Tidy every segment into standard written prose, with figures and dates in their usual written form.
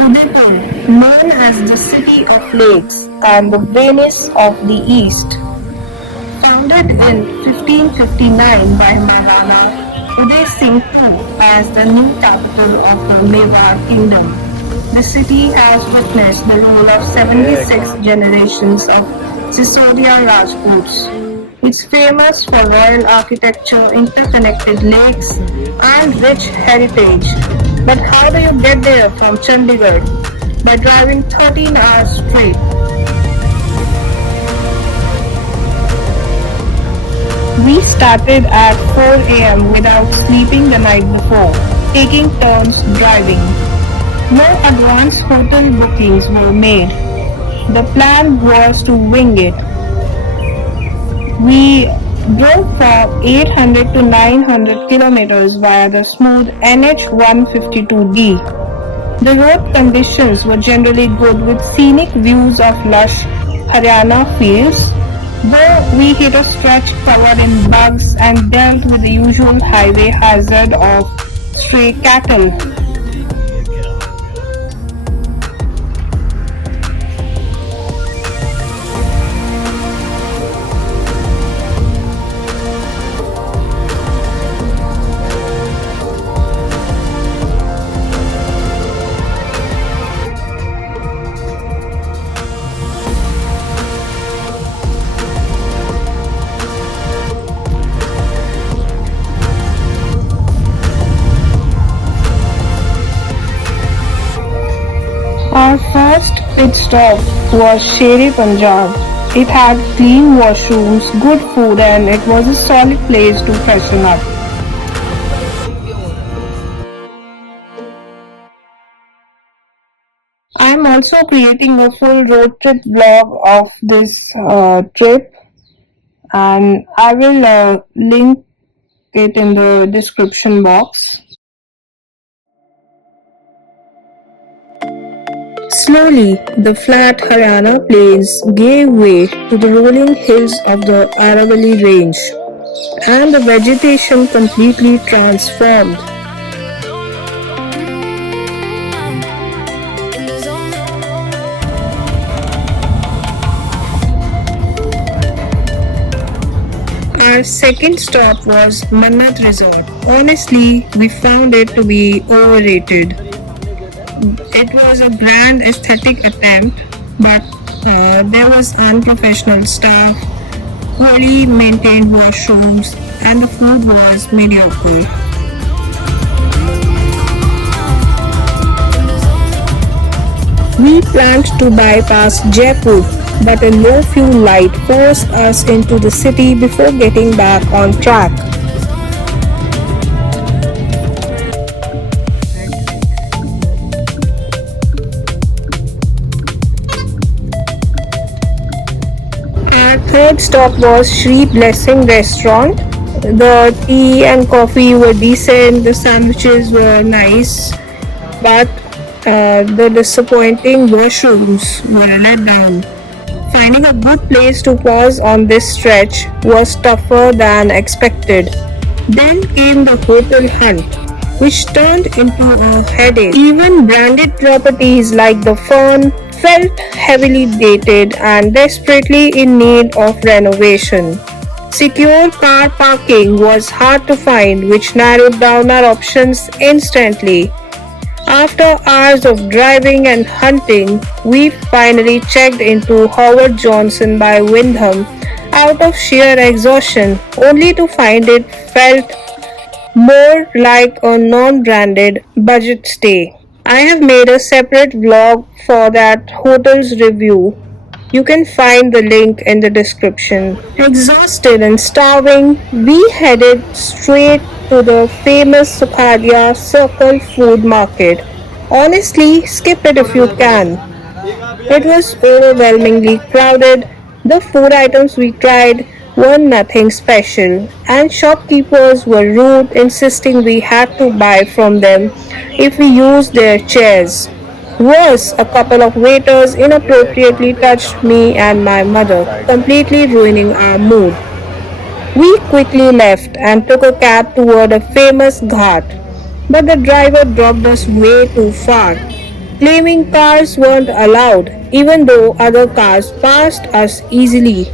Udaipur, known as the city of lakes and the Venice of the East, founded in 1559 by Maharaja Uday Singh II as the new capital of the Mewar Kingdom. The city has witnessed the rule of 76 generations of Sisodia Rajputs. It's famous for royal architecture, interconnected lakes, and rich heritage. But how do you get there from Chandigarh? By driving 13 hours straight. We started at 4 a.m. without sleeping the night before, taking turns driving. No advance hotel bookings were made. The plan was to wing it. We drove for 800 to 900 kilometers via the smooth NH 152D. The road conditions were generally good with scenic views of lush Haryana fields, though we hit a stretch covered in bugs and dealt with the usual highway hazard of stray cattle. Our first pit stop was Shere Punjab. It had clean washrooms, good food, and it was a solid place to freshen up. I'm also creating a full road trip vlog of this trip, and I will link it in the description box. Slowly, the flat Haryana plains gave way to the rolling hills of the Aravalli range, and the vegetation completely transformed. Our second stop was Mannat Resort. Honestly, we found it to be overrated. It was a grand aesthetic attempt, but there was unprofessional staff, poorly maintained washrooms, and the food was mediocre. We planned to bypass Jaipur, but a low fuel light forced us into the city before getting back on track. Our third stop was Sri Blessing Restaurant. The tea and coffee were decent, the sandwiches were nice, but the disappointing washrooms were a letdown. Finding a good place to pause on this stretch was tougher than expected. Then came the hotel hunt, which turned into a headache. Even branded properties like the Fern felt heavily dated and desperately in need of renovation. Secure car parking was hard to find, which narrowed down our options instantly. After hours of driving and hunting, we finally checked into Howard Johnson by Wyndham out of sheer exhaustion, only to find it felt more like a non-branded budget stay. I have made a separate vlog for that hotel's review. You can find the link in the description. Exhausted and starving, we headed straight to the famous Sukhadia Circle food market. Honestly, skip it if you can. It was overwhelmingly crowded. The food items we tried were nothing special, and shopkeepers were rude, insisting we had to buy from them if we used their chairs. Worse, a couple of waiters inappropriately touched me and my mother, completely ruining our mood. We quickly left and took a cab toward a famous ghat, but the driver dropped us way too far. claiming cars weren't allowed, even though other cars passed us easily.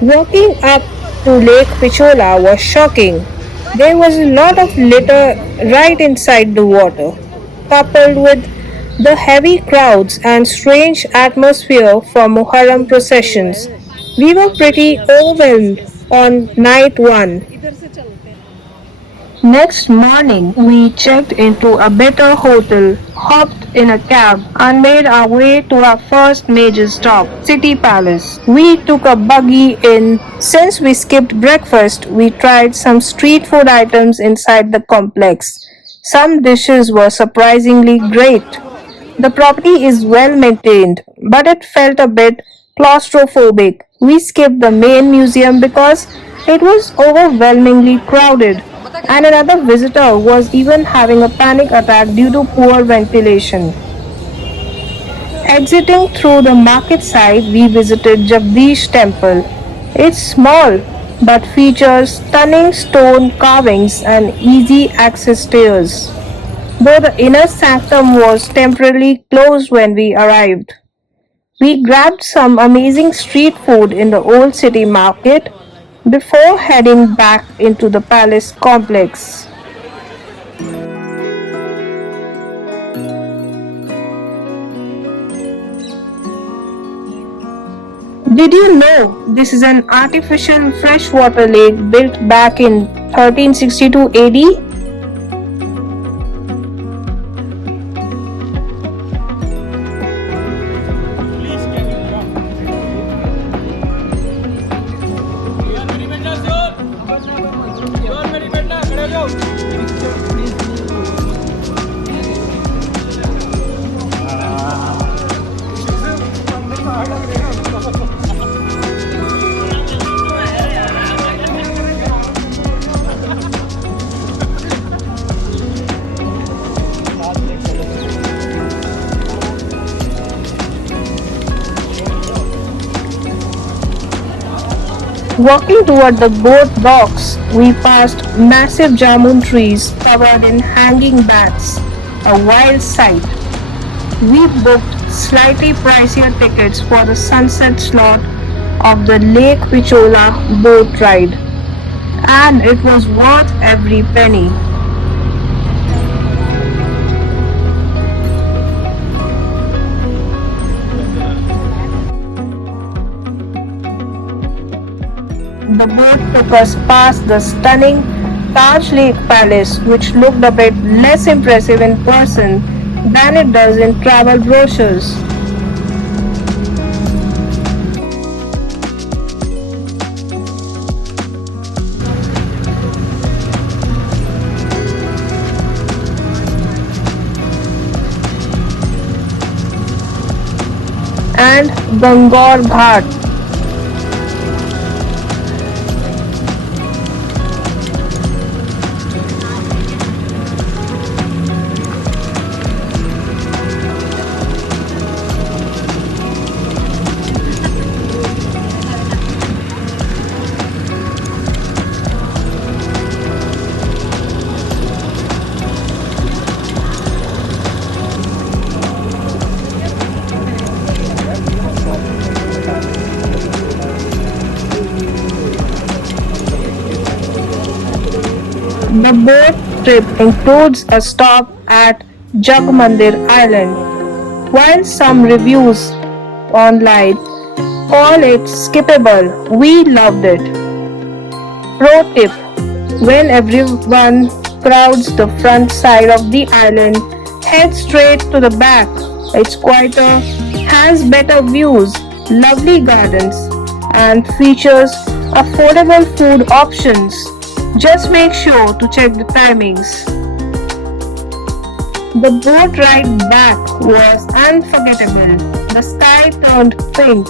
Walking up to Lake Pichola was shocking. There was a lot of litter right inside the water, coupled with the heavy crowds and strange atmosphere from Muharram processions. We were pretty overwhelmed on night one. Next morning, we checked into a better hotel, hopped in a cab, and made our way to our first major stop, City Palace. We took a buggy in. Since we skipped breakfast, we tried some street food items inside the complex. Some dishes were surprisingly great. The property is well maintained, but it felt a bit claustrophobic. We skipped the main museum because it was overwhelmingly crowded, and another visitor was even having a panic attack due to poor ventilation. Exiting through the market side, we visited Jagdish Temple. It's small but features stunning stone carvings and easy access stairs, though the inner sanctum was temporarily closed when we arrived. We grabbed some amazing street food in the old city market before heading back into the palace complex. Did you know this is an artificial freshwater lake built back in 1362 AD? Walking toward the boat docks, we passed massive jamun trees covered in hanging bats, a wild sight. We booked slightly pricier tickets for the sunset slot of the Lake Pichola boat ride, and it was worth every penny. The boat took us past the stunning Taj Lake Palace, which looked a bit less impressive in person than it does in travel brochures. And Gangor Ghat. The boat trip includes a stop at Jagmandir Island. While some reviews online call it skippable, we loved it. Pro tip: when everyone crowds the front side of the island, head straight to the back. It's quieter, has better views, lovely gardens, and features affordable food options. Just make sure to check the timings. The boat ride back was unforgettable. The sky turned pink.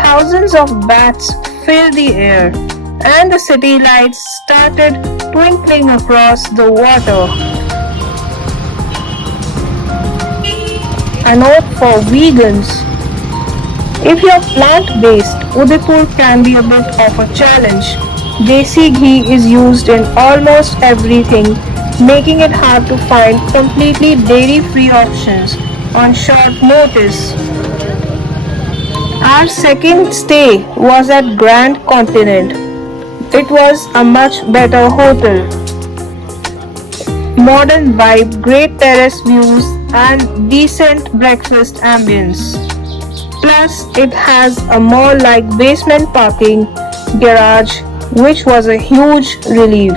Thousands of bats filled the air, and the city lights started twinkling across the water. A note for vegans: if you're plant-based, Udaipur can be a bit of a challenge. Desi ghee is used in almost everything, making it hard to find completely dairy-free options on short notice. Our second stay was at Grand Continent. It was a much better hotel. Modern vibe, great terrace views, and decent breakfast ambience. Plus, it has a mall-like basement parking garage, which was a huge relief.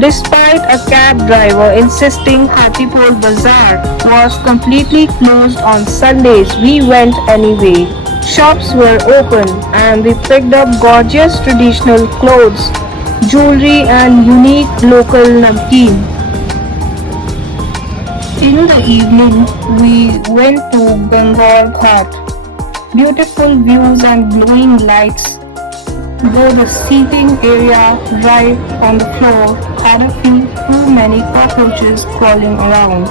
Despite a cab driver insisting Hathipur Bazaar was completely closed on Sundays, we went anyway. Shops were open and we picked up gorgeous traditional clothes, jewelry and unique local namkeen. In the evening, we went to Bengal Ghat. Beautiful views and glowing lights, though the seating area right on the floor had a few too many cockroaches crawling around.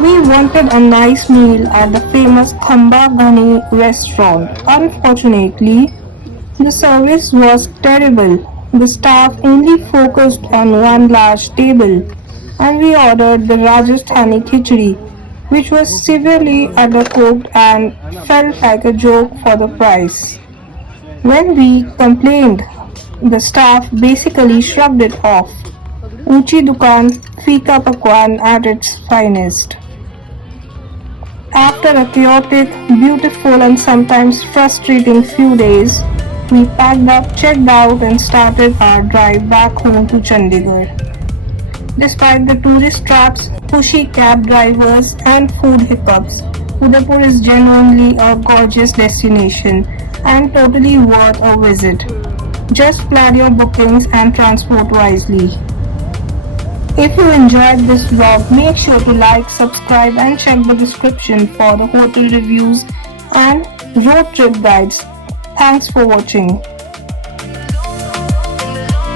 We wanted a nice meal at the famous Khamba Ghani restaurant. Unfortunately, the service was terrible. The staff only focused on one large table, and we ordered the Rajasthani khichdi, which was severely undercooked and felt like a joke for the price. When we complained, the staff basically shrugged it off. Uchi Dukan, Fika Pakwan at its finest. After a chaotic, beautiful and sometimes frustrating few days, we packed up, checked out and started our drive back home to Chandigarh. Despite the tourist traps, pushy cab drivers and food hiccups, Udaipur is genuinely a gorgeous destination and totally worth a visit. Just plan your bookings and transport wisely. If you enjoyed this vlog, make sure to like, subscribe and check the description for the hotel reviews and road trip guides. Thanks for watching.